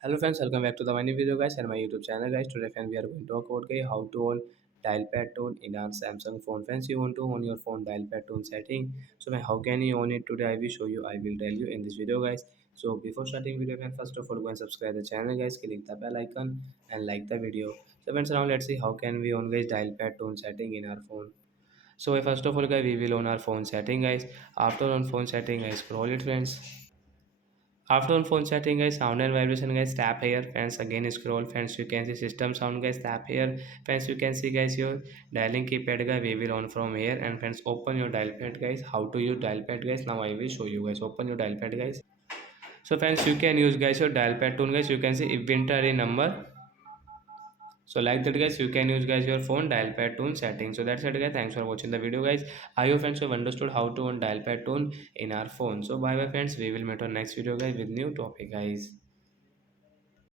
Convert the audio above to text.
Hello friends, welcome back to the my new video guys and my YouTube channel guys. Today friends we are going to talk about how to on dial pad tone in our Samsung phone. Friends, you want to on your phone dial pad tone setting. So how can you on it today? I will show you. I will tell you in this video guys. So before starting video friends, first of all go and subscribe the channel guys. Click the bell icon and like the video. So friends, now let's see how can we on guys dial pad tone setting in our phone. So first of all guys we will on our phone setting guys. After on phone setting guys, scroll it friends. After on phone setting guys, sound and vibration guys, tap here. Friends, again scroll. Friends, you can see system sound guys, tap here. Friends, you can see guys your dialing keypad guys, we will on from here. And friends, open your dial pad guys. How to use dial pad guys, now I will show you guys. Open your dial pad guys. So friends, you can use guys your dial pad tone guys. You can see if enter a number. So like that guys, you can use guys your phone dial pad tone setting. So that's it guys, thanks for watching the video guys. I hope friends you have understood how to on dial pad tone in our phone. So bye bye friends, we will meet on next video guys with new topic guys.